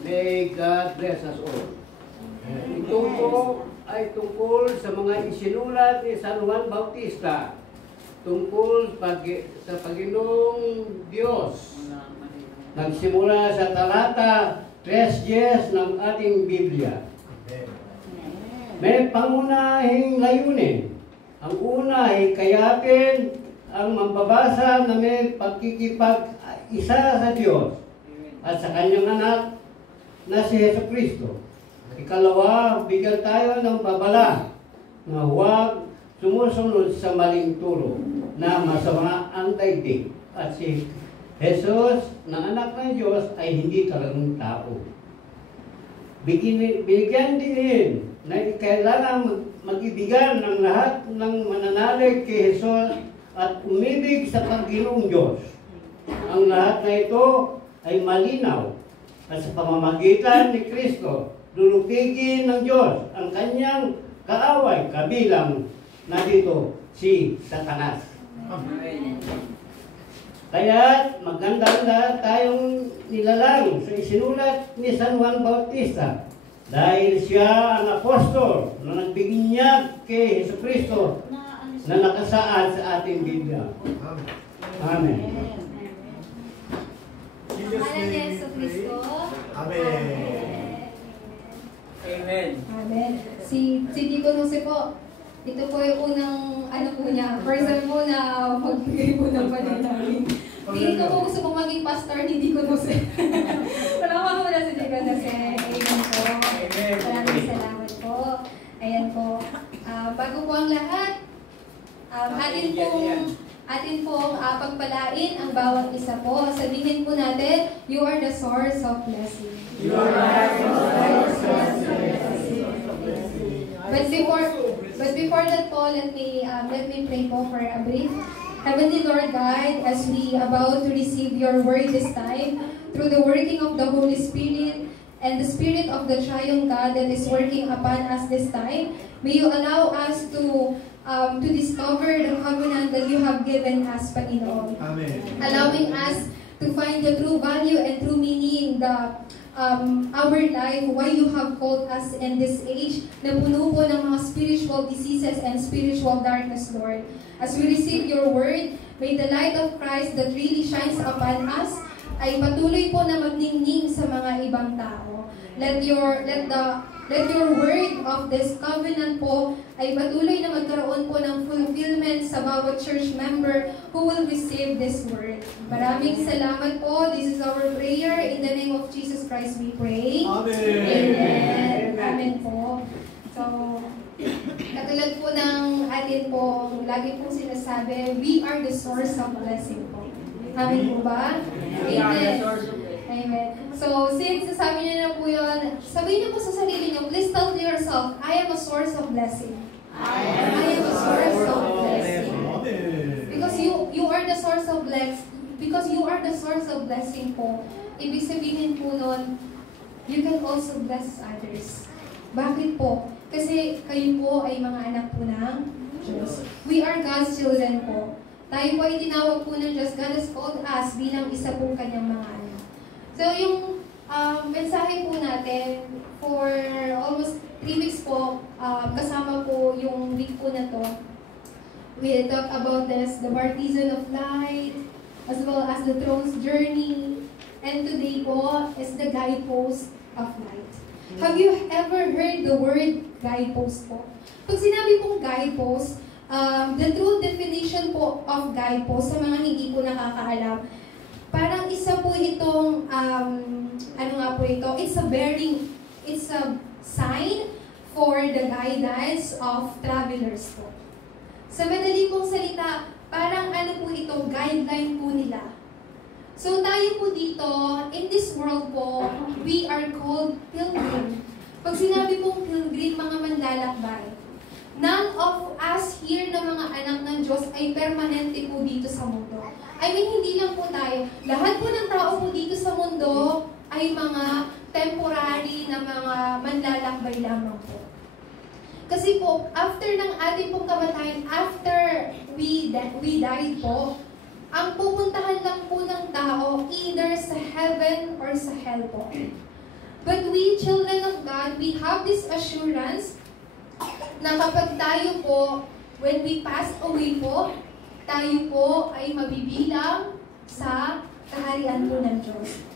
May God bless us all. Ito po ay tungkol sa mga isinulat ni San Juan Bautista tungkol sa Panginoong Diyos. Nagsimula sa talata 3 ng ating Biblia. May pangunahing layunin. Ang una ay kayatin ang mambabasa na may pagkikipag-isa sa Diyos at sa kanyang anak na si Jesucristo. Ikalawa, bigyan tayo ng babala na huwag sumusunod sa maling turo na masama ang daigdig at si Jesus na anak ng Diyos ay hindi talagang tao. Binigyan din na kailangan mag-ibigan ng lahat ng mananalig kay Jesus at umibig sa Panginoong Diyos. Ang lahat na ito ay malinaw at sa pamamagitan ni Kristo, lulupigin ng Diyos ang kanyang kaaway kabilang na dito si Satanas. Kaya maganda tayong nilalang sa isinulat ni San Juan Bautista dahil siya ang apostol na nagbiginyag kay Jesucristo na nakasaad sa ating Biblia. Amen. Pangalan ni Jesucristo. Amen. Amen. Amen. Si Deacon Jose po, ito po yung unang po niya. Person po na magbigay po ng panalangin. Hindi ko po gusto pong maging pastor ni Deacon Jose. Maraming muna si Deacon Jose. Amen po. Maraming salamat po. Ayan po. Bago po ang lahat, atin pong pagpalain ang bawat isa po. Sabihin po natin, you are the source of blessing. You are the source of blessing. But before that po, let me pray po for a brief. Heavenly Lord God, as we about to receive your word this time, through the working of the Holy Spirit and the Spirit of the Triune God that is working upon us this time, may you allow us to discover the covenant that you have given us, Panginoon. Amen. Allowing us to find the true value and true meaning, our life, why you have called us in this age na puno po ng mga spiritual diseases and spiritual darkness, Lord. As we receive your word, may the light of Christ that really shines upon us ay patuloy po na magningning sa mga ibang tao. Let your word of this covenant po ay patuloy na magkaroon po ng fulfillment sa bawat church member who will receive this word. Maraming salamat po. This is our prayer. In the name of Jesus Christ we pray. Amen. Amen. Amen po. So, katulad po ng atin po, lagi pong sinasabi, we are the source of blessing po. Amen po ba? Amen. Amen. So, since nasabi niyo na po yun, sabihin niyo po sa sarili niyo, please tell to yourself, I am a source of blessing. I am a source of blessing. Because you are the source of blessing. Because you are the source of blessing po. Ibig sabihin po nun, you can also bless others. Bakit po? Kasi kayo po ay mga anak po ng Diyos. We are God's children po. Tayo po ay tinawag po ng Diyos. God has called us bilang isa pong kanyang mga anak. So yung mensahe po natin for almost 3 weeks po, kasama po yung week po na to. We talk about this, the baptism of light, as well as the throne's journey. And today po is the guidepost of light. Have you ever heard the word guidepost po? Pag sinabi pong guidepost, the true definition po of guidepost sa mga hindi po nakakaalam, parang isa po itong, it's a bearing, it's a sign for the guidance of travelers po. Sa madali pong salita, parang po itong guideline po nila. So tayo po dito, in this world po, we are called pilgrim. Pag sinabi pong pilgrim, mga manlalakbay, none of us here na mga anak ng Diyos ay permanente po dito sa mundo. I mean, hindi lang po tayo. Lahat po ng tao po dito sa mundo ay mga temporary na mga manlalakbay lamang po. Kasi po, after ng ating pong kamatayan, after we died po, ang pupuntahan lang po ng tao either sa heaven or sa hell po. But we, children of God, we have this assurance na kapag tayo po, when we pass away po, tayo po ay mabibilang sa kaharian po ng Diyos.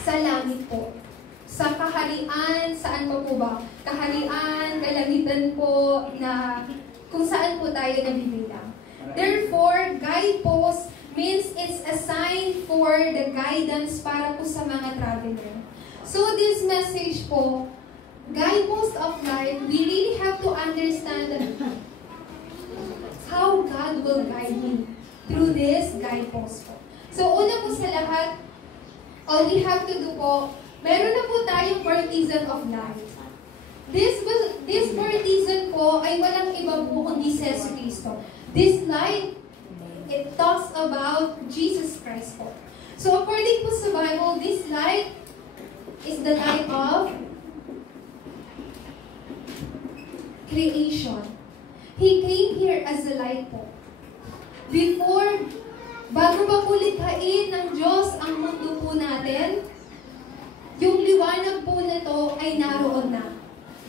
Sa langit po. Sa kaharian, saan pa po ba? Kaharian, kalangitan po na kung saan po tayo nabibilang. Therefore, guidepost means it's a sign for the guidance para po sa mga traveler. So this message po, guidepost of life, we really have to understand how God will guide me through this guidepost po. So una po sa lahat, all we have to do po, meron na po tayong partisan of life. This partisan po ay walang iba po kundi si Jesus Cristo. This light, it talks about Jesus Christ po. So according po sa Bible, this light is the light of creation. He came here as a light po. Bago pa po likhain ng Diyos ang mundo po natin, yung liwanag po nito ay naroon na.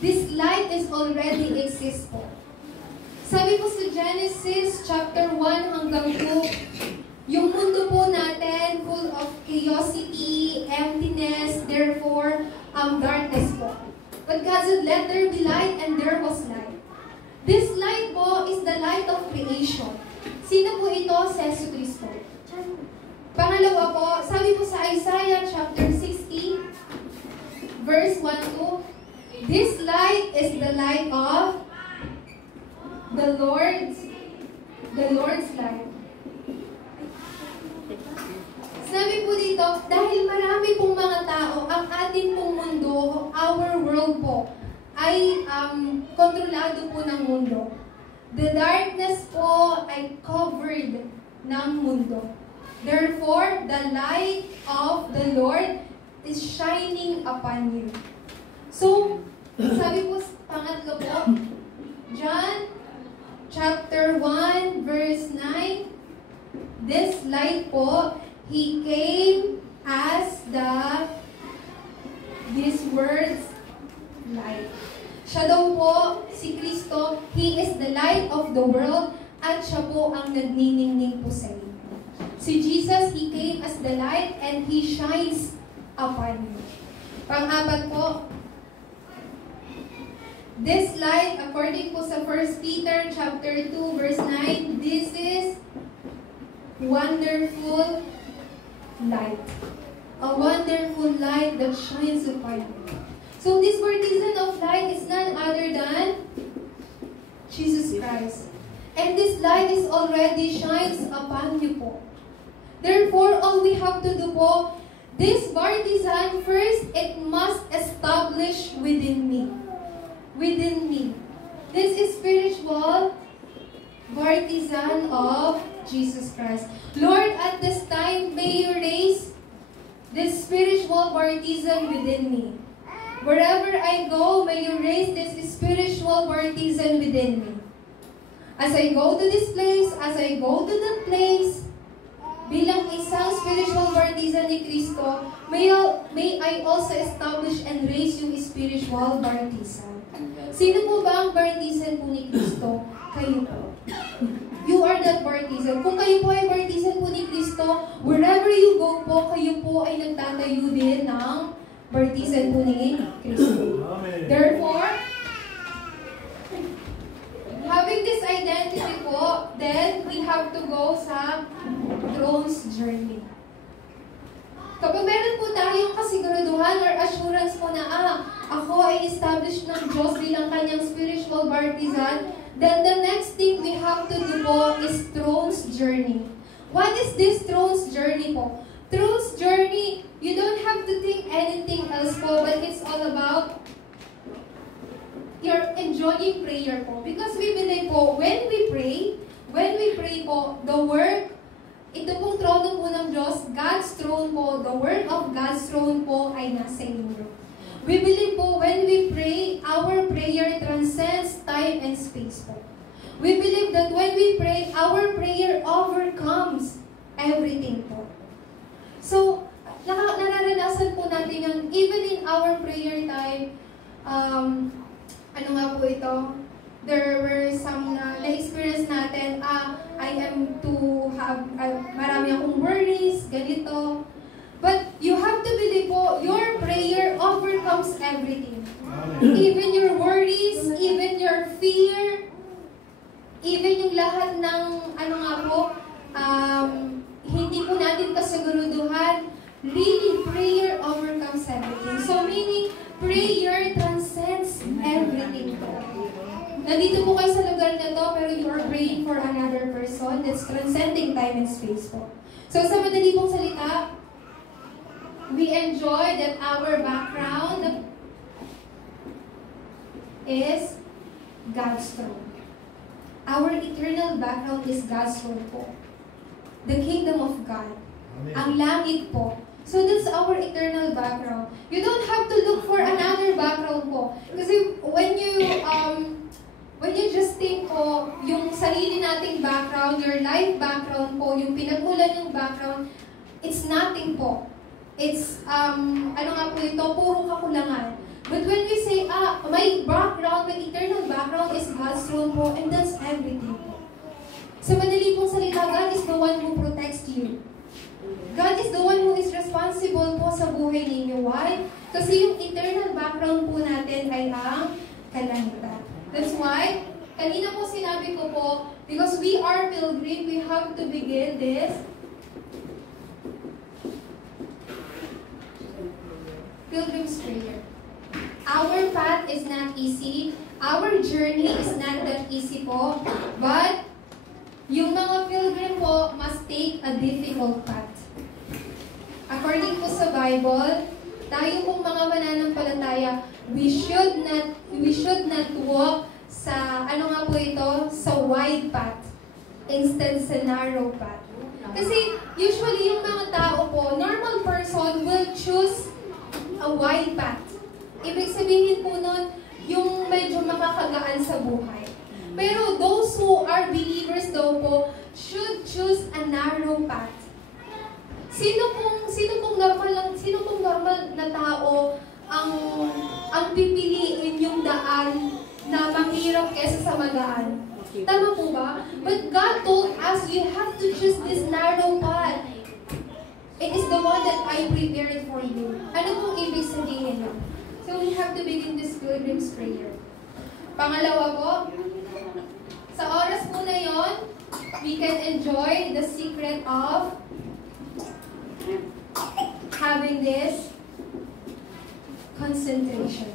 This light is already exist po. Sabi po sa Genesis chapter 1 hanggang 2, yung mundo po natin full of chaosity, emptiness, therefore, darkness po. But God said, let there be light, and there was light. This light po is the light of creation. Sino po ito? Si Jesus Cristo. Pangalawa po, sabi po sa Isaiah chapter 60, verse 1-2, this light is the light of the Lord's light. Sabi po dito, dahil marami pong mga tao, ang ating pong mundo, our world po, ay kontrolado po ng mundo. The darkness po ay covered ng mundo. Therefore, the light of the Lord is shining upon you. So, sabi po, pangatlo po, John chapter 1, verse 9, this light po, He came as these words, light. Siya daw po, si Kristo, He is the light of the world, at siya po ang nagniningning po sa inyo. Si Jesus, He came as the light, and He shines upon you. Pang-apat po, this light, according po sa 1 Peter chapter 2, verse 9, this is wonderful light. A wonderful light that shines upon you. So this partisan of light is none other than Jesus Christ. And this light is already shines upon you po. Therefore, all we have to do po, this partisan, first, it must establish within me. Within me. This is spiritual partisan of Jesus Christ. Lord, at this time, may you raise this spiritual partisan within me. Wherever I go, may you raise this spiritual partisan within me. As I go to this place, as I go to that place, bilang isang spiritual partisan ni Kristo, may I also establish and raise yung spiritual partisan. Sino po ba ang partisan po ni Kristo? Kayo po. You are that partisan. Kung kayo po ay partisan po ni Kristo, wherever you go po, kayo po ay nagtatayo din ng partisan po ni Kristo. Therefore, having this identity po, then we have to go sa throne's journey. Kapag meron po tayong kasiguraduhan or assurance po na, ako ay established ng Diyos bilang kanyang spiritual partisan, then the next thing we have to do po is throne's journey. What is this throne's journey po? through this journey, you don't have to think anything else po, but it's all about your enjoying prayer po. Because we believe po, when we pray po, the work, ito pong trono po ng Diyos, God's throne po, the work of God's throne po ay nasa inyo. We believe po, when we pray, our prayer transcends time and space po. We believe that when we pray, our prayer overcomes everything po. So, nararanasan po natin yun, even in our prayer time, ano nga po ito? There were some na-experience natin, I am to have, marami akong worries, ganito. But you have to believe po, your prayer overcomes everything. Even your worries, even your fear, even yung lahat ng, ano nga po, hindi po natin kasiguruduhan, really, prayer overcomes everything. So meaning, prayer transcends everything po. Nandito po kayo sa lugar na to, pero you are praying for another person. That's transcending time and space po. So sa madali pong salita, we enjoy that our background is God's throne. Our eternal background is God's throne po. The kingdom of God. Amen. Ang langit po. So that's our eternal background. You don't have to look for another background po. Kasi when you just think po, yung sarili nating background, your life background po, yung pinagmulan yung background, it's nothing po. It's, ano nga po ito, puro kakulangan. But when we say, my background, my eternal background is God's throne po, and that's everything po. Sa madali pong salita, God is the one who protects you. God is the one who is responsible po sa buhay ninyo. Why? Kasi yung eternal background po natin ay ang kalangitan. That's why, kanina po sinabi ko po, because we are pilgrim, we have to begin this pilgrim's prayer. Our path is not easy. Our journey is not that easy po. But, yung mga pilgrim po must take a difficult path. According po sa Bible, tayo pong mga mananampalataya, we should not walk sa, ano nga po ito, sa wide path, instead sa narrow path. Kasi usually yung mga tao po, normal person will choose a wide path. Ibig sabihin po nun, yung medyo makakagaan sa buhay. Pero those who are believers daw po, should choose a narrow path. Sino pong normal na tao ang pipiliin yung daan na mahirap kaysa sa magaan? Tama po ba? But God told us you have to choose this narrow path. It is the one that I prepared for you. Ano pong ibig sabihin nun? So we have to begin this pilgrim's prayer. Pangalawa po, sa oras po na yon, we can enjoy the secret of having this concentration.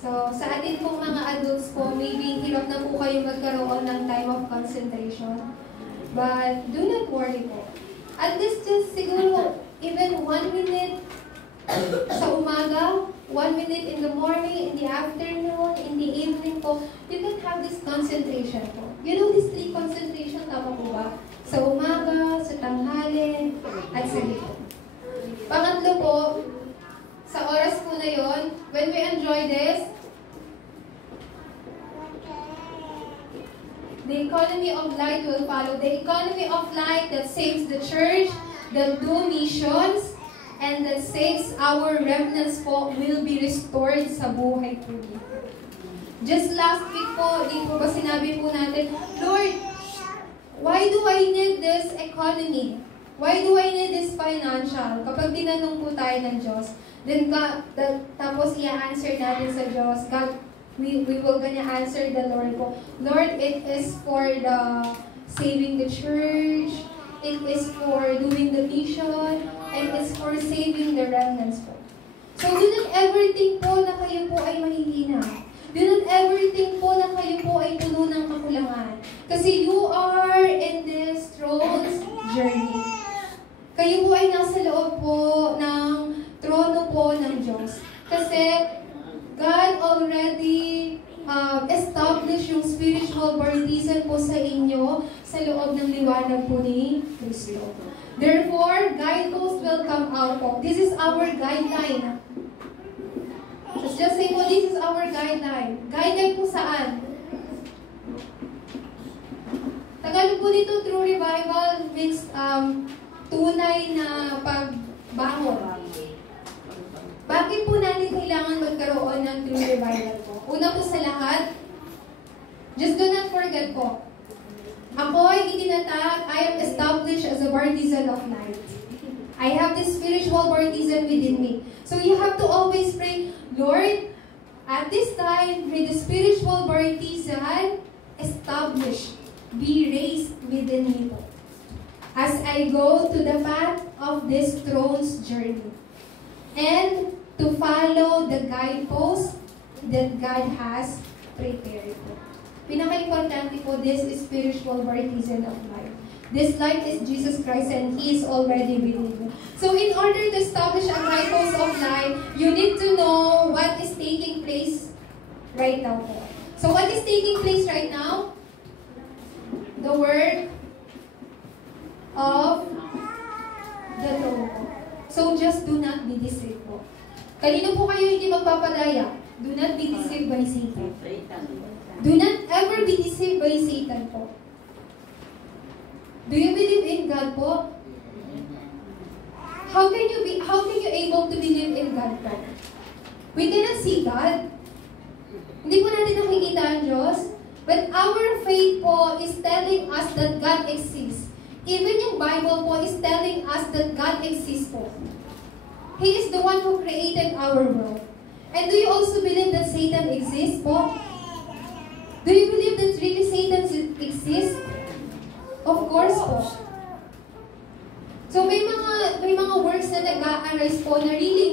So, sa atin pong mga adults po, maybe hirap na po kayo magkaroon ng time of concentration. But, do not worry po. At least just siguro, even 1 minute sa umaga, 1 minute in the morning, in the afternoon, in the evening po, you can have this concentration po. You know these 3 concentration, tama po ba? Sa umaga, sa tanghali, at sa gabi. Pangatlo po, sa oras po na yon, when we enjoy this, the economy of light will follow. The economy of light that saves the church, that do missions, and that saves our remnants po will be restored sa buhay po dito. Just last week po, di po ba sinabi po natin, Lord, why do I need this economy? Why do I need this financial? Kapag tinanong po tayo ng Diyos, then tapos i-answer natin sa Diyos, God, we will gonna answer the Lord po. Lord, it is for the saving the church, it is for doing the mission, and it's for saving the remnants po. So do not ever think po na kayo po ay mahihina. Do not ever think po na kayo po ay puno ng kakulangan. Kasi you are in this throne's journey. loob ng liwanag po ni Kristo. Therefore, guideposts will come out po. This is our guideline. Let's just say po, this is our guideline. Guideline po saan? Tagalog po dito, true revival means tunay na pagbangon. Bakit po natin kailangan magkaroon ng true revival po? Una po sa lahat, just do not forget po, ako ay itinatag, I am established as a partisan of light. I have this spiritual partisan within me. So you have to always pray, Lord, at this time, may the spiritual partisan establish, be raised within me po. As I go to the path of this throne's journey. And to follow the guideposts that God has prepared po. Pinaka-importante po, this is spiritual partisan of life. This light is Jesus Christ and He is already within you. So in order to establish a guidepost of life, you need to know what is taking place right now po. So what is taking place right now? The word of the throne po. So just do not be deceived po. Kanino po kayo hindi magpapadaya? Do not be deceived by Satan. Do not ever be deceived by Satan po. Do you believe in God po? How can you able to believe in God po? We cannot see God. Hindi po natin nakikita ang Diyos. But our faith po is telling us that God exists. Even yung Bible po is telling us that God exists po. He is the one who created our world. And do you also believe that Satan exists po? Do you believe that really Satan exists? Of course po. So may mga works na nag-a-arise po na really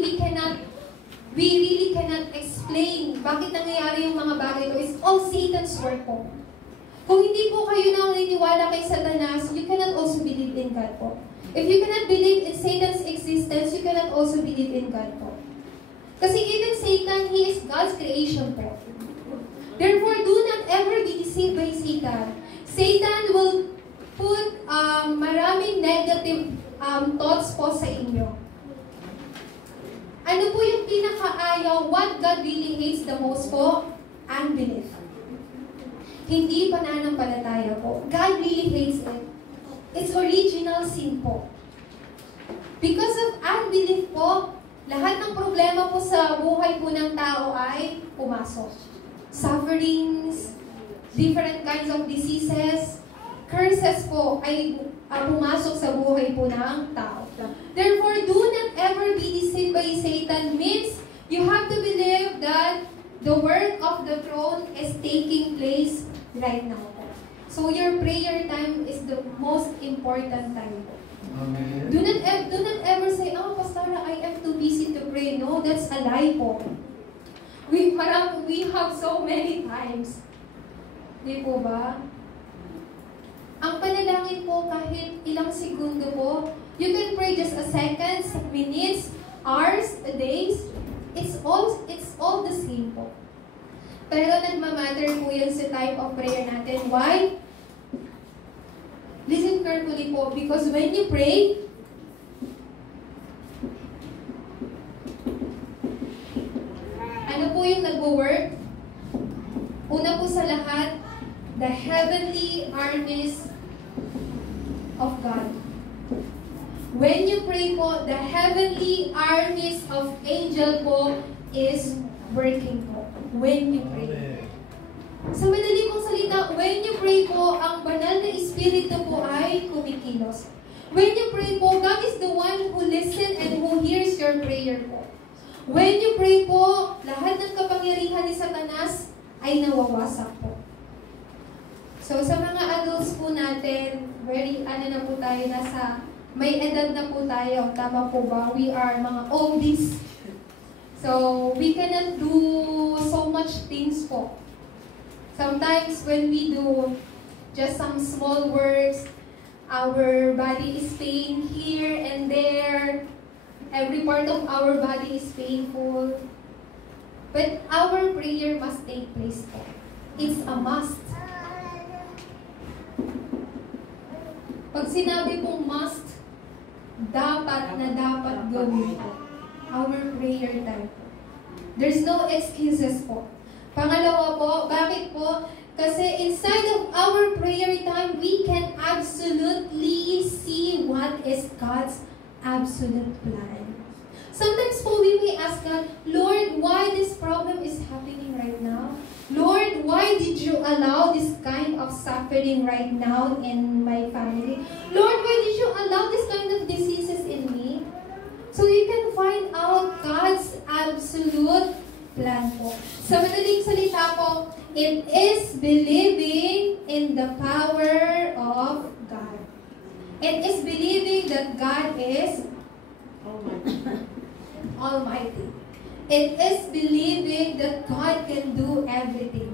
we really cannot explain bakit nangyayari yung mga bagay ito. It's all Satan's work po. Kung hindi po kayo naniniwala kay Satanas, you cannot also believe in God po. If you cannot believe in Satan's existence, you cannot also believe in God po. Kasi even Satan, he is God's creation po. Therefore, do not ever be deceived by Satan. Satan will put maraming negative thoughts po sa inyo. Ano po yung pinakaayaw? What God really hates the most po? Unbelief. Hindi pananampalataya po. God really hates it. It's original sin po. Because of unbelief po, lahat ng problema po sa buhay po ng tao ay pumasok. Sufferings, different kinds of diseases, curses po ay pumasok sa buhay po ng tao. Therefore, do not ever be deceived by Satan means you have to believe that the work of the throne is taking place right now po. So your prayer time is the most important time po. Amen. Do not ever say, oh, Pastora, I am too busy to pray. No, that's a lie po. We have so many times. Di po ba? Ang panalangin po kahit ilang segundo po, you can pray just a seconds, minutes, hours, days. It's all the same po. Pero nagmamatter po yan sa type of prayer natin. Why? Listen carefully po, because when you pray, ano po yung nagwo-work? Una po sa lahat, the heavenly armies of God. When you pray po, the heavenly armies of angel po is working po. When you pray. Sa madali pong salita, when you pray po, ang banal na espiritu po ay kumikilos. When you pray po, God is the one who listens and who hears your prayer po. When you pray po, lahat ng kapangyarihan ni Satanas ay nawawasak po. So sa mga adults po natin, na po tayo, may edad na po tayo, tama po ba? We are mga oldies. So we cannot do so much things po. Sometimes when we do just some small works, our body is pain here and there. Every part of our body is painful. But our prayer must take place po. It's a must. Pag sinabi pong must, dapat na dapat gawin po. Our prayer time. There's no excuses po. Pangalawa po, bakit po? Kasi inside of our prayer time, we can absolutely see what is God's absolute plan. Sometimes po we may ask God, Lord, why this problem is happening right now? Lord, why did you allow this kind of suffering right now in my family? Lord, why did you allow this kind of diseases in me? So you can find out God's absolute plan po. Sa madaling salita po, it is believing in the power of God. It is believing that God is Almighty. It is believing that God can do everything.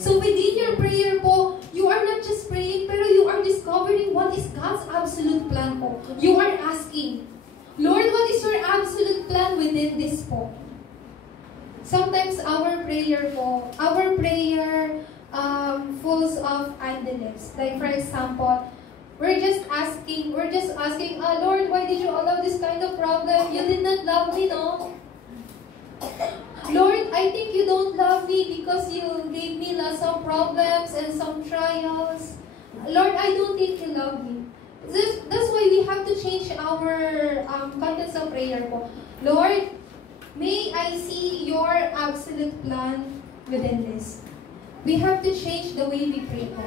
So within your prayer po, you are not just praying, pero you are discovering what is God's absolute plan po. You are asking, Lord, what is your absolute plan within this po? Sometimes our prayer falls off idleness. Like for example, we're just asking, Lord, why did you allow this kind of problem? You did not love me, no? Lord, I think you don't love me because you gave me lots of problems and some trials. Lord, I don't think you love me. That's why we have to change our contents of prayer po. Lord, may I see your absolute plan within this. We have to change the way we pray po.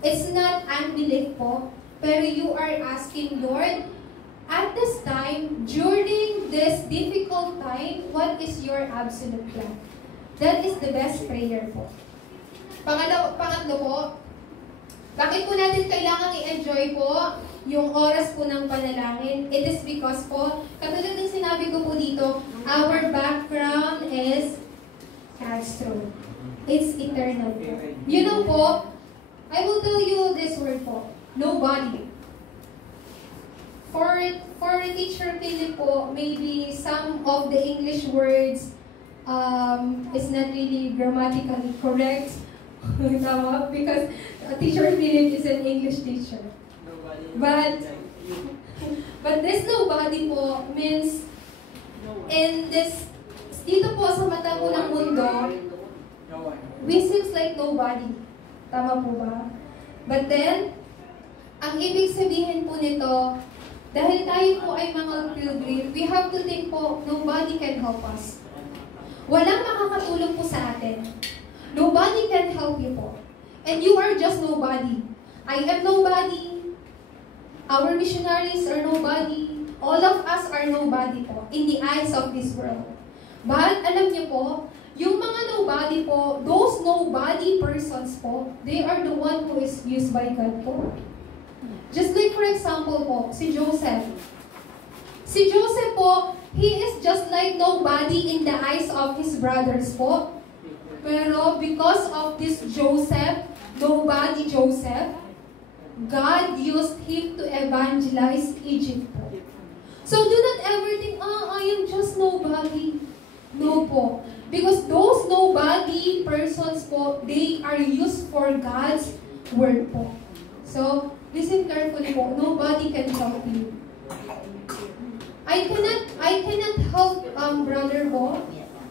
It's not unbelief po, pero you are asking, Lord, at this time, during this difficult time, what is your absolute plan? That is the best prayer po. Pangatlo po, bakit po natin kailangan i-enjoy po yung oras po ng panalangin? It is because po, katulad ng sinabi ko po dito, our background is God's throne. It's eternal po. You know po, I will tell you this word po, nobody. For Teacher Philip po, maybe some of the English words is not really grammatically correct. Because Teacher Philip is an English teacher. But this nobody po means in this, dito po sa mata po ng mundo, we seems like nobody. Tama po ba? But then, ang ibig sabihin po nito, dahil tayo po ay mga pilgrim, we have to think po, nobody can help us. Walang makakatulong po sa atin. Nobody can help you po. And you are just nobody. I am nobody. Our missionaries are nobody. All of us are nobody po in the eyes of this world. But alam niyo po, yung mga nobody po, those nobody persons po, they are the one who is used by God po. Just like for example po, si Joseph. Si Joseph po, he is just like nobody in the eyes of his brothers po. Pero because of this Joseph, nobody Joseph, God used him to evangelize Egypt po. So do not ever think, I am just nobody. No po. Because those nobody persons po, they are used for God's word po. So, listen carefully po. Nobody can help you. I cannot help Brother Bo.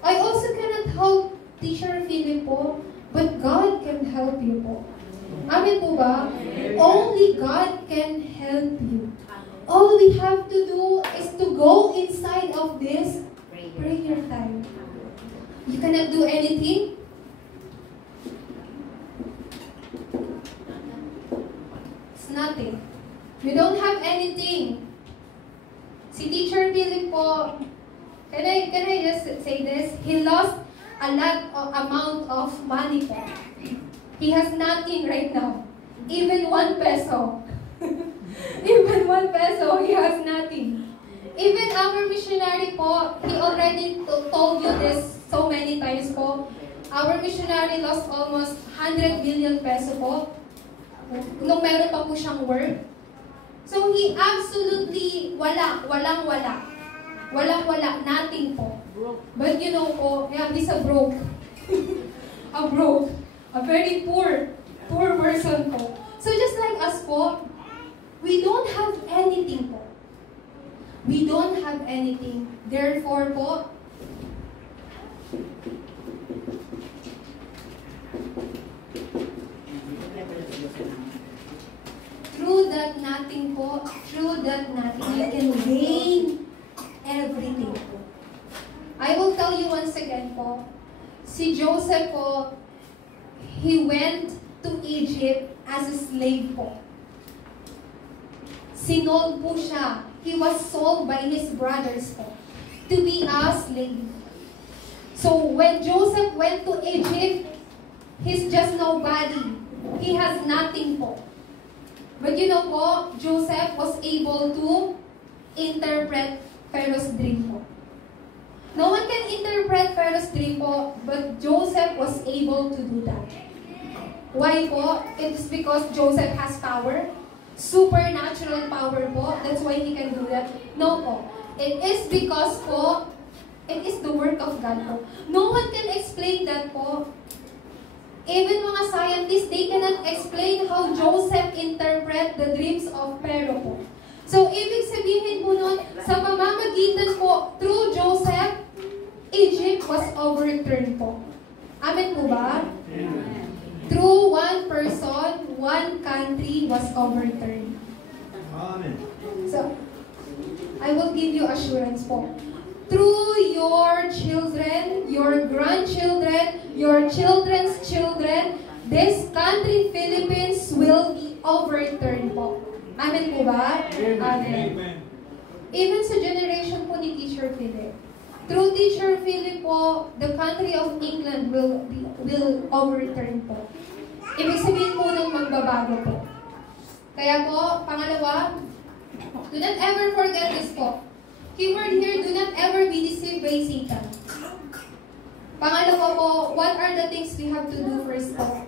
I also cannot help Teacher Philip po. But God can help you po. Amen po ba? Only God can help you. All we have to do is to go inside of this prayer time. You cannot do anything. It's nothing. You don't have anything. Si Teacher Philip po, can I just say this? He lost a lot of amount of money po. He has nothing right now. Even 1 peso. Even 1 peso, he has nothing. Even our missionary po, he already told you this so many times po. Our missionary lost almost 100 billion peso po. Nung meron pa po siyang work. So he absolutely walang-wala, nothing po. But you know po, he's a broke. A very poor person po. So just like us po, have anything. Therefore po, through that nothing, you can gain everything po. I will tell you once again po, si Joseph po, he went to Egypt as a slave po. Sinold po siya. He was sold by his brothers po to be a slave. So when Joseph went to Egypt, he's just nobody. He has nothing po. But you know po, Joseph was able to interpret Pharaoh's dream po. No one can interpret Pharaoh's dream po, but Joseph was able to do that. Why po? It's because Joseph has power. Supernatural power po. That's why he can do that. No po. It is because po, it is the work of God po. No one can explain that po. Even mga scientists, they cannot explain how Joseph interpret the dreams of Pharaoh po. So, ibig sabihin po nun, sa pamamagitan po, through Joseph, Egypt was overturned po. Amen po ba? Amen. Through one person, one country was overturned. Amen. So, I will give you assurance po. Through your children, your grandchildren, your children's children, this country, Philippines, will be overturned po. Amen po ba? Amen. Even sa generation po ni Teacher Philip. Through Teacher Philip po, the country of England will overturn po. Ibig sabihin po ng magbabago po. Kaya po, pangalawa, do not ever forget this po. Keyword here, do not ever be deceived by Satan. Pangalawa po, what are the things we have to do first po?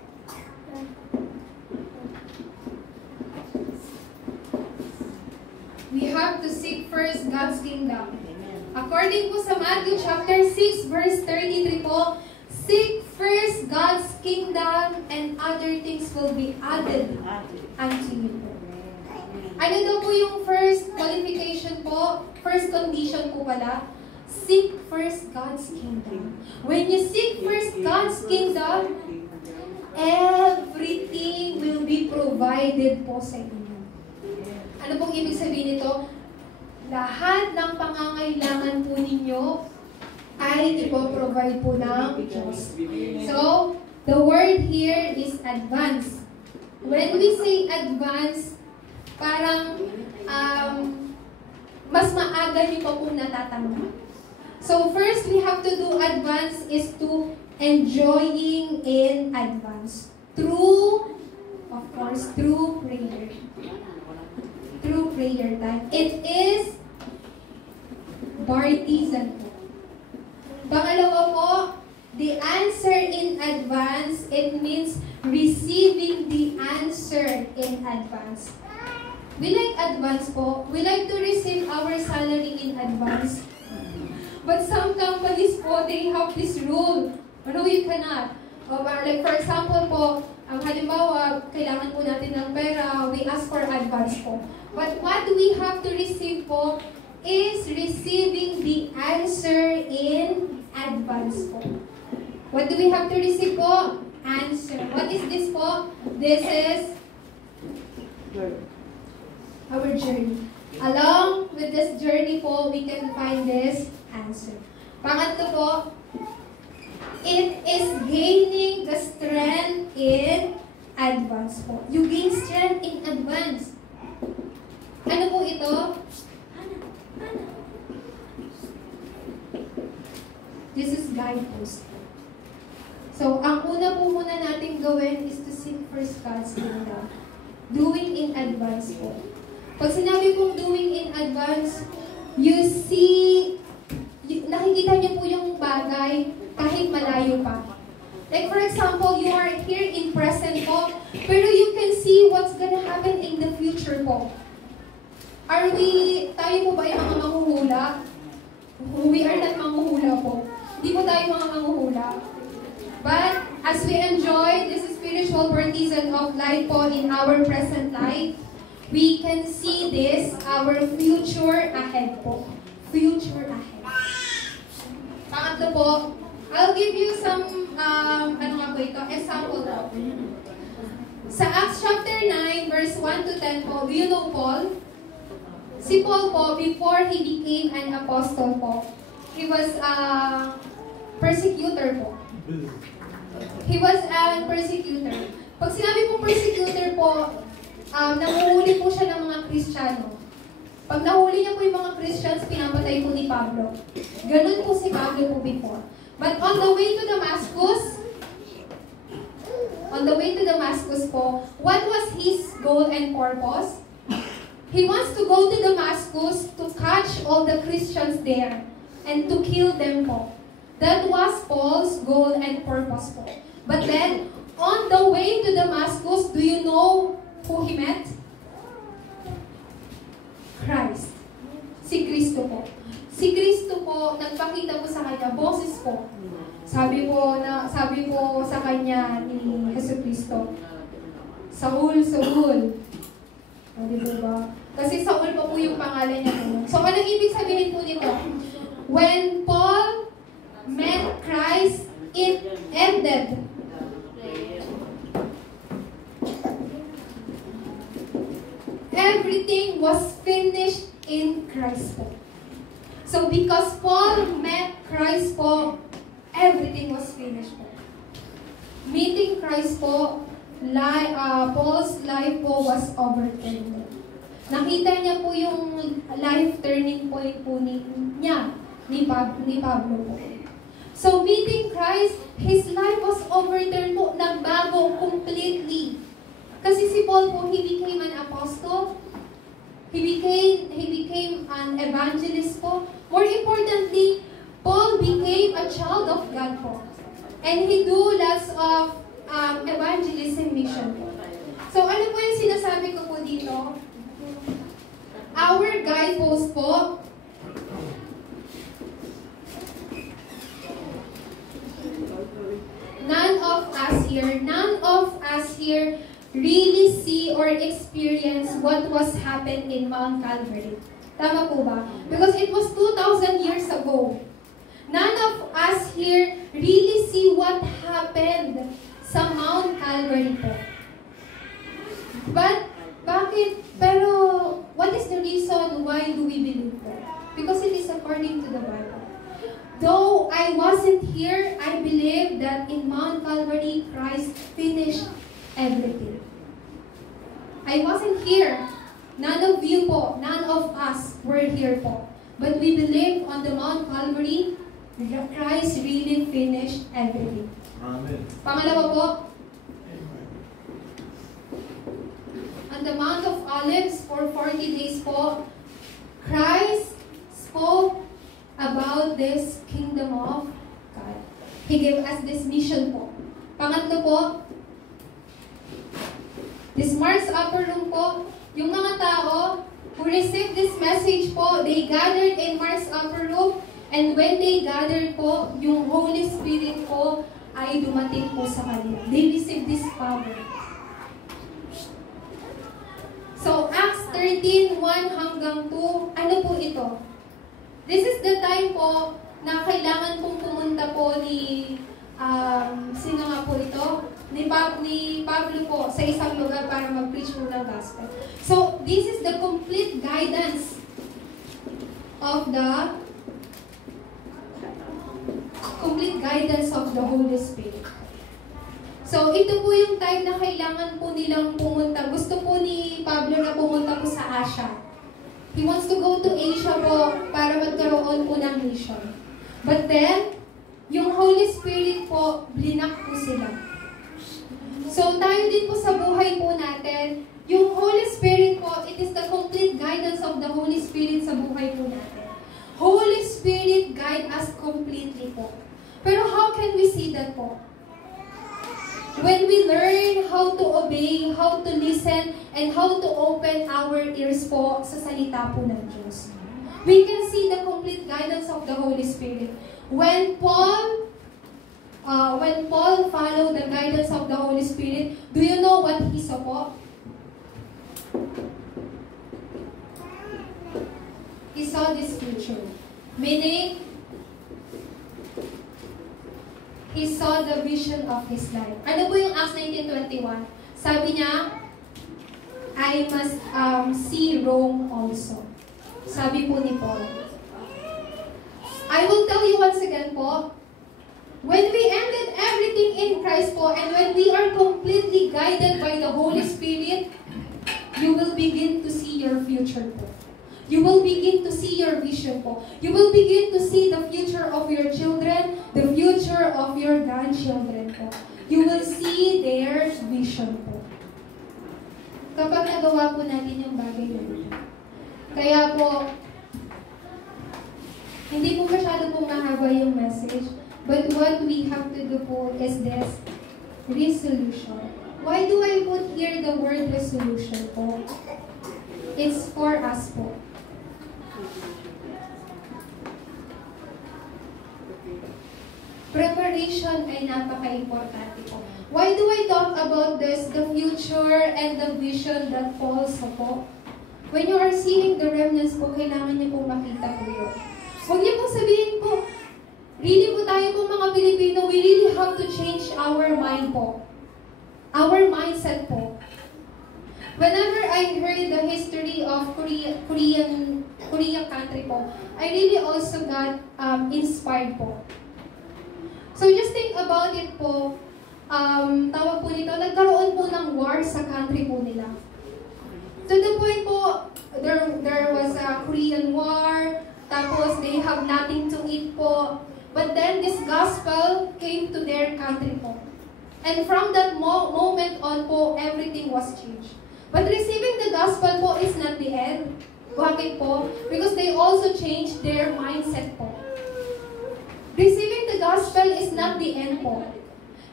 We have to seek first God's kingdom. According po sa Matthew chapter 6 verse 33 po, seek first God's kingdom and other things will be added unto you. Ano daw po yung first qualification po? First condition po pala? Seek first God's kingdom. When you seek first God's kingdom, everything will be provided po sa inyo. Ano pong ibig sabihin nito? Lahat ng pangangailangan po ninyo ay ipoprovide po ng Diyos. So, the word here is advance. When we say advance, parang mas maaga nyo pa pong natatanggap. So, first we have to do advance is to enjoying in advance. Through, of course, through prayer. Through prayer time. It is baptism po. Pangalawa po, the answer in advance, it means receiving the answer in advance. We like advance po. We like to receive our salary in advance. But some companies po, they have this rule. No, you cannot. Like for example po, halimbawa, kailangan po natin ng pera, we ask for advance po. But what we have to receive po is receiving the answer in advance po. What do we have to receive po? Answer. What is this po? This is our journey. Along with this journey po, we can find this answer. Pangatlo po, it is gaining the strength in advance po. You gain strength in advance. Ano po ito? This is guidepost. So, ang una po muna natin gawin is to seek first God's kingdom. Doing in advance po. Pag sinabi kong doing in advance, you see, nakikita niyo po yung bagay kahit malayo pa. Like for example, you are here in present po, pero you can see what's gonna happen in the future po. Tayo po ba yung mga manghuhula? We are not manghuhula po. Hindi po tayo mga manghuhula. But as we enjoy this spiritual partisan of life po in our present life, we can see this, our future ahead po. future ahead. Pangatlo po, I'll give you some, example po. Sa Acts chapter 9, verse 1 to 10 po, do you know Paul? Si Paul po, before he became an apostle po, he was a persecutor po. He was a persecutor. Pag sinabi pong persecutor po, nanguhuli po siya ng mga Kristiyano. Pag nahuli niya po yung mga Christians, pinapatay po ni Pablo. Ganun po si Pablo po before. But on the way to Damascus po, what was his goal and purpose? He wants to go to Damascus to catch all the Christians there and to kill them po. That was Paul's goal and purpose po. But then, on the way to Damascus, do you know who he met? Christ. Si Kristo po. Si Kristo po, nagpakita po sa kanya, boses po. Sabi po sa kanya ni Jesucristo, Saul, Saul. O, di ba? Kasi Saul pa po yung pangalan niya po. So, anong ibig sabihin po nito? When Paul met Christ, it ended. Everything was finished in Christ po. So, because Paul met Christ po, everything was finished po. Meeting Christ po, Paul's life po was overturned. Nakita niya po yung life turning point po ni Pablo po. So, meeting Christ, his life was overturned po, nagbago completely. Kasi si Paul po, he became an apostle. He became an evangelist po. More importantly, Paul became a child of God po. And he do lots of evangelism mission po. So, ano po yung sinasabi ko po dito? Our guidepost po, none of us here really see or experience what was happened in Mount Calvary. Tama po ba? Because it was 2,000 years ago. None of us here really see what happened sa Mount Calvary po. But, bakit? Pero, what is the reason why do we believe po? Because it is according to the Bible. Though I wasn't here, I believe that in Mount Calvary, Christ finished everything. I wasn't here. None of you po, none of us were here po. But we believe on the Mount Calvary, Christ really finished everything. Amen. Pangalawa po, on the Mount of Olives for 40 days po, Christ spoke about this kingdom of God. He gave us this mission po. Pangatlo po, this Mark's Upper Room po, yung mga tao who received this message po, they gathered in Mark's Upper Room, and when they gathered po, yung Holy Spirit po ay dumating po sa kanila. They received this power. So, Acts 13:1 hanggang 2, ano po ito? This is the time po na kailangan pong pumunta po ni, sino nga po ito? Ni Pablo po sa isang lugar para mag-preach po ng gospel. So, this is the complete guidance of the Holy Spirit. So, ito po yung time na kailangan po nilang pumunta. Gusto po ni Pablo na pumunta po sa Asia. He wants to go to Asia po para magkaroon po ng mission. But then, yung Holy Spirit po, blinak po sila. So, tayo din po sa buhay po natin, yung Holy Spirit po, it is the complete guidance of the Holy Spirit sa buhay po natin. Holy Spirit guide us completely po. Pero how can we see that po? When we learn how to obey, how to listen, and how to open our ears po sa salita po ng Diyos. We can see the complete guidance of the Holy Spirit. When Paul followed the guidance of the Holy Spirit, do you know what he saw po? He saw this future. Meaning, he saw the vision of his life. Ano po yung Acts 19:21? Sabi niya, I must see Rome also. Sabi po ni Paul. I will tell you once again po, when we ended everything in Christ po, and when we are completely guided by the Holy Spirit, you will begin to see your future po. You will begin to see your vision po. You will begin to see the future of your children, the future of your grandchildren po. You will see their vision po. Kapag nagawa po natin yung bagay na ito. Kaya po, hindi po masyado po mahaba yung message. But what we have to do po is this resolution. Why do I put here the word resolution po? It's for us po. Preparation ay napaka-importante po. Why do I talk about this, the future and the vision that falls po? When you are seeing the remnants po, kailangan niyo po makita po yun. Huwag niyo pong sabihin po, really po tayo po mga Pilipino, we really have to change our mind po. Our mindset po. Whenever I heard the history of Korean country po, I really also got inspired po. So just think about it po, tawag po nito, nagkaroon po ng war sa country po nila. To the point po, there was a Korean war, tapos they have nothing to eat po. But then this gospel came to their country po. And from that moment on po, everything was changed. But receiving the gospel po is not the end. Bakit po? Because they also changed their mindset po. Receiving the gospel is not the end po.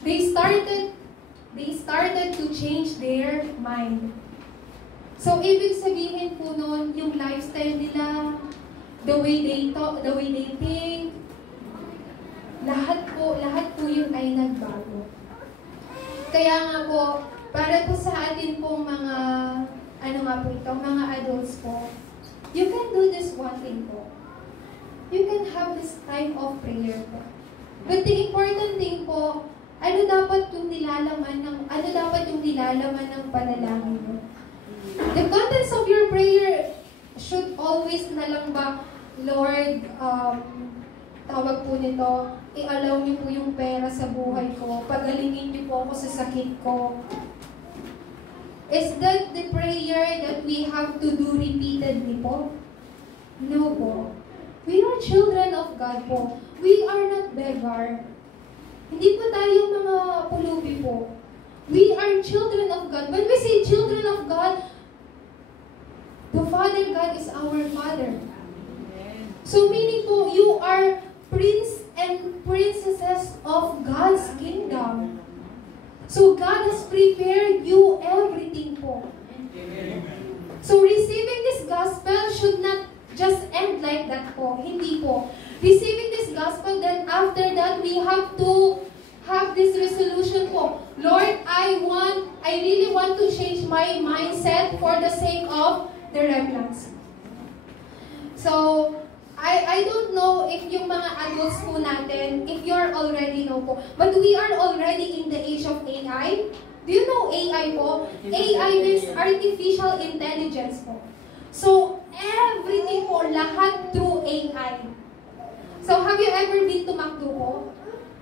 They started to change their mind. So, ibig sabihin po noon, yung lifestyle nila, the way they talk, the way they think, lahat po yun ay nagbago. Kaya nga po, para po sa atin pong mga, mga adults po, you can do this one thing po. You can have this time of prayer po. But the important thing po, ano dapat yung nilalaman ng panalangin mo? The contents of your prayer should always na lang ba, Lord, tawag po nito, i-allow niyo po yung pera sa buhay ko, pagalingin niyo po ako sa sakit ko. Is that the prayer that we have to do repeatedly po? No po. We are children of God po. We are not beggar. Hindi po tayo mga pulubi po. We are children of God. When we say children of God, the Father God is our Father. So meaning po, you are prince and princesses of God's kingdom. So God has prepared you everything po. So receiving this gospel should not just end like that po. Hindi po. Receiving this gospel, then after that, we have to have this resolution po. Lord, I really want to change my mindset for the sake of the remnants. So, I don't know if yung mga adults po natin, if you're already know po, but we are already in the age of AI. Do you know AI po? AI means artificial intelligence po. So, everything po, lahat through AI. So, have you ever been to McDo po?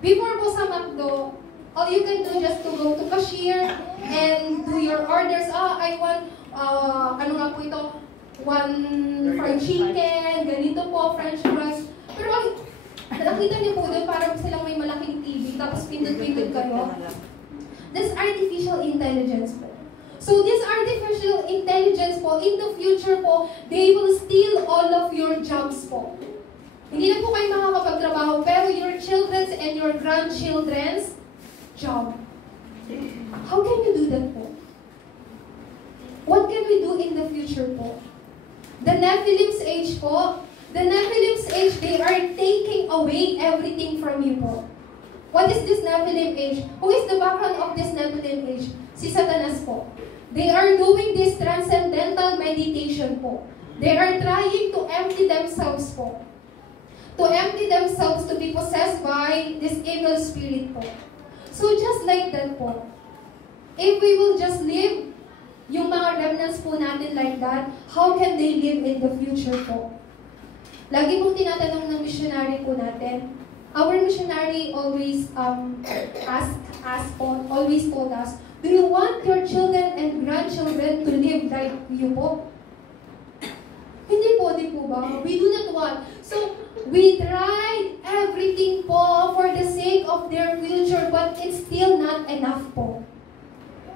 Before po sa McDo, all you can do just to go to cashier and do your orders. I want, one fried chicken, ganito po, french fries. Pero nakita niyo po doon, parang silang may malaking TV, tapos pindot-pindot kayo. That's artificial intelligence po. So this artificial intelligence po, in the future po, they will steal all of your jobs po. Hindi na po kayo makakapagtrabaho, pero your children's and your grandchildren's job. How can you do that po? What can we do in the future po? The Nephilim's age po, the Nephilim's age, they are taking away everything from you po. What is this Nephilim age? Who is the background of this Nephilim age? Si Satanas po. They are doing this transcendental meditation po. They are trying to empty themselves po. to empty themselves to be possessed by this evil spirit po. So just like that po, if we will just live yung mga remnants po natin like that, how can they live in the future po? Lagi pong tinatanong ng missionary po natin, our missionary always always told us, do you want your children and grandchildren to live like you po? Hindi po, di po ba? We do not want. So, we tried everything po for the sake of their future, but it's still not enough po.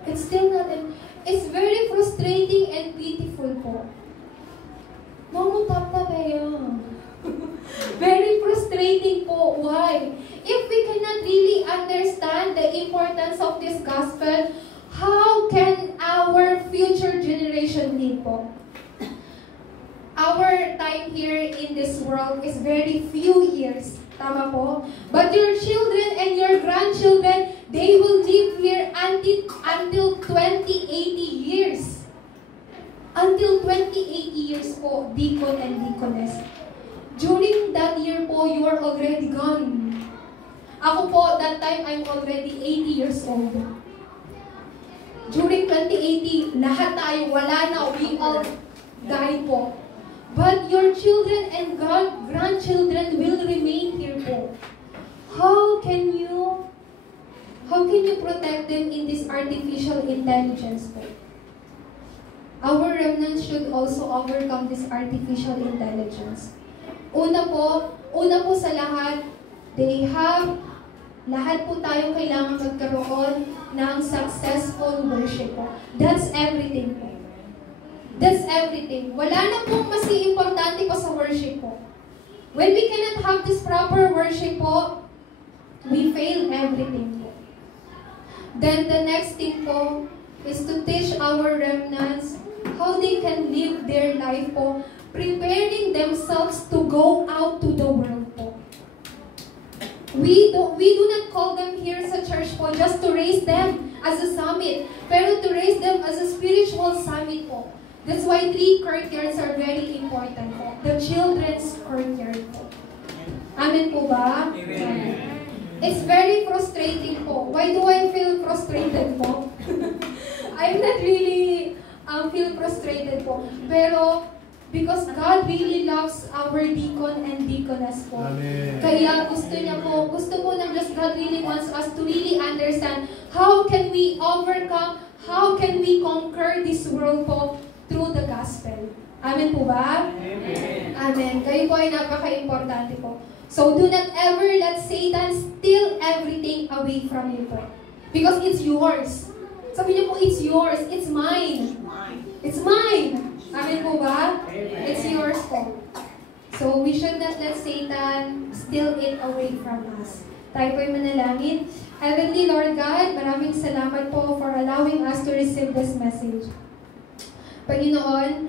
It's still not enough. It's very frustrating and pitiful po. Mamutap na kayo. Very frustrating po. Why? If we cannot really understand the importance of this gospel, how can our future generation live po? Our time here in this world is very few years. Tama po? But your children and your grandchildren, they will live here until 2080 years. Until 2080 years po, deacon and deaconess. During that year po, you are already gone. Ako po, that time, I'm already 80 years old. During 2080, lahat tayo, wala na, we all die po. But your children and grandchildren will remain here po. How can you protect them in this artificial intelligence po? Our remnants should also overcome this artificial intelligence. Una po sa lahat, lahat po tayo kailangan magkaroon ng successful worship po. That's everything po. That's everything. Wala na pong mas importante pa sa worship po. When we cannot have this proper worship po, we fail everything po. Then the next thing po is to teach our remnants how they can live their life po, preparing themselves to go out to the world po. We do not call them here sa church po just to raise them as a summit, pero to raise them as a spiritual summit po. That's why 3 courtyards are very important po. The children's courtyard po. Amen po ba? Amen. It's very frustrating po. Why do I feel frustrated po? I'm not really feel frustrated po. Pero because God really loves our deacon and deaconess po. Amen. Kaya gusto po ng Diyos, God really wants us to really understand how can we overcome, how can we conquer this world po through the gospel. Amen po ba? Amen. Amen. Kayo po ay napaka-importante po. So do not ever let Satan steal everything away from you po. Because it's yours. Sabi niyo po, it's yours. It's mine. It's mine. Amen po ba? It's yours po. So we should not let Satan steal it away from us. Tayo po ay manalangin. Heavenly Lord God, maraming salamat po for allowing us to receive this message. Panginoon,